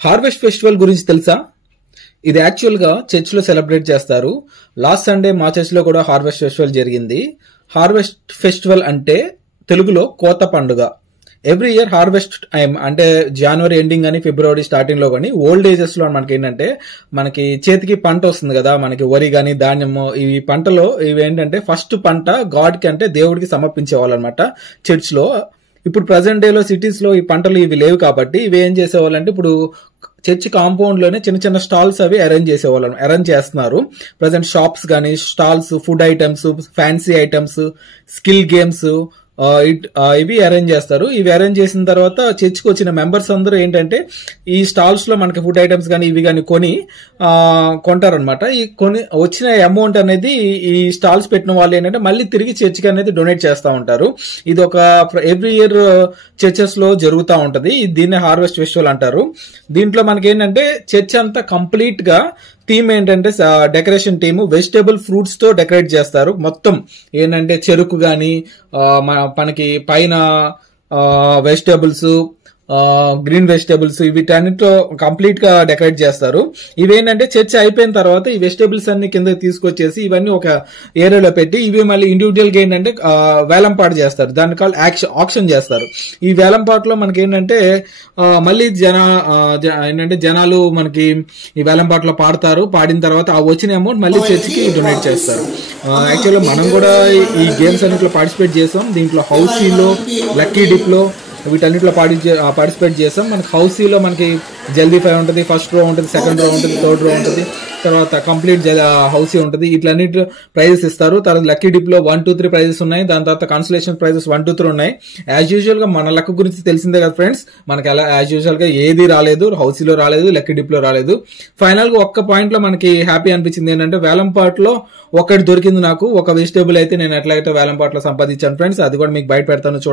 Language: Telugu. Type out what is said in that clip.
హార్వెస్ట్ ఫెస్టివల్ గురించి తెలుసా? ఇది యాక్చువల్ గా చర్చ్ లో సెలబ్రేట్ చేస్తారు. లాస్ట్ సండే మా చర్చ్ లో కూడా హార్వెస్ట్ ఫెస్టివల్ జరిగింది. హార్వెస్ట్ ఫెస్టివల్ అంటే తెలుగులో కోత పండుగ. ఎవ్రీ ఇయర్ హార్వెస్ట్ టైం అంటే జనవరి ఎండింగ్ అని ఫిబ్రవరి స్టార్టింగ్ లో కానీ ఓల్డ్ ఏజెస్ లో మనకి ఏంటంటే మనకి చేతికి పంట వస్తుంది కదా, మనకి వరి గాని ధాన్యము, ఈ పంటలో ఇవి ఏంటంటే ఫస్ట్ పంట గాడ్ కి అంటే దేవుడికి సమర్పించేవాళ్ళు అనమాట చర్చ్ లో. ఇప్పుడు ప్రజెంట్ డేలో సిటీస్ లో ఈ పంటలు ఇవి లేవు కాబట్టి ఇవి ఏం చేసేవాళ్ళంటే ఇప్పుడు చర్చ్ కాంపౌండ్ లోనే చిన్న చిన్న స్టాల్స్ అవి అరేంజ్ చేస్తున్నారు. ప్రజెంట్ షాప్స్ గానీ, stalls, food items, fancy items, skill games ఇవి అరేంజ్ చేస్తారు. ఇవి అరేంజ్ చేసిన తర్వాత చర్చ్కి వచ్చిన మెంబర్స్ అందరూ ఏంటంటే ఈ స్టాల్స్ లో మనకి ఫుడ్ ఐటమ్స్ కానీ ఇవి కానీ కొంటారనమాట. ఈ వచ్చిన అమౌంట్ అనేది ఈ స్టాల్స్ పెట్టిన వాళ్ళు ఏంటంటే మళ్ళీ తిరిగి చర్చ్కి అనేది డొనేట్ చేస్తూ ఉంటారు. ఇది ఒక ఎవ్రీ ఇయర్ చర్చెస్ లో జరుగుతూ ఉంటది. దీన్ని హార్వెస్ట్ ఫెస్టివల్ అంటారు. దీంట్లో మనకి ఏంటంటే చర్చ్ అంతా కంప్లీట్ గా థీమ్ ఏంటంటే డెకరేషన్ టీమ్ వెజిటేబుల్ ఫ్రూట్స్ తో డెకరేట్ చేస్తారు. మొత్తం ఏంటంటే చెరుకు గాని మనకి పైన వెజిటేబుల్స్, గ్రీన్ వెజిటేబుల్స్ వీటన్నిటితో కంప్లీట్ గా డెకరేట్ చేస్తారు. ఇవేంటంటే చర్చ్ అయిపోయిన తర్వాత ఈ వెజిటేబుల్స్ అన్ని కింద తీసుకొచ్చేసి ఇవన్నీ ఒక ఏరియాలో పెట్టి ఇవి మళ్ళీ ఇండివిజువల్ గా ఏంటంటే వేలంపాట చేస్తారు. దాన్ని కాల్ ఆక్షన్ చేస్తారు. ఈ వేలంపాటలో మనకి ఏంటంటే మళ్ళీ ఏంటంటే జనాలు మనకి ఈ వేలంపాటలో పాడతారు. పాడిన తర్వాత ఆ వచ్చిన అమౌంట్ మళ్ళీ చర్చ్కి డొనేట్ చేస్తారు. యాక్చువల్గా మనం కూడా ఈ గేమ్స్ అన్నింటిలో పార్టిసిపేట్ చేసాం. దీంట్లో హౌసీలో, లక్కీ డిప్ లో వీటన్నిటిలో పార్టిసిపేట్ చేస్తాం. మనకి హౌసీలో మనకి జల్దీ 5 ఉంటుంది, ఫస్ట్ రో ఉంటుంది, సెకండ్ రో ఉంటుంది, థర్డ్ రో ఉంటుంది, తర్వాత కంప్లీట్ హౌసీ ఉంటుంది. ఇట్లన్నిటి ప్రైజెస్ ఇస్తారు. తర్వాత లక్కీ డిప్ లో 1, 2, 3 ప్రైజెస్ ఉన్నాయి. దాని తర్వాత కన్సలేషన్ ప్రైజెస్ 1, 2, 3 ఉన్నాయి. యాజ్ యూజువల్ గా మన లక్ గురించి తెలిసిందే కదా ఫ్రెండ్స్. మనకి అలా యాజ్ యూజువల్ గా ఏది రాలేదు, హౌసీలో రాలేదు, లక్కీ డిప్ లో రాలేదు. ఫైనల్ గా ఒక్క పాయింట్ లో మనకి హ్యాపీ అనిపించింది ఏంటంటే వేలంపాట్లో ఒకటి దొరికింది నాకు. ఒక వెజిటేబుల్ అయితే నేను ఎట్లాగైతే వేలంపాట్లో సంపాదించాను ఫ్రెండ్స్. అది కూడా మీకు బయట పెడతాను చూడండి.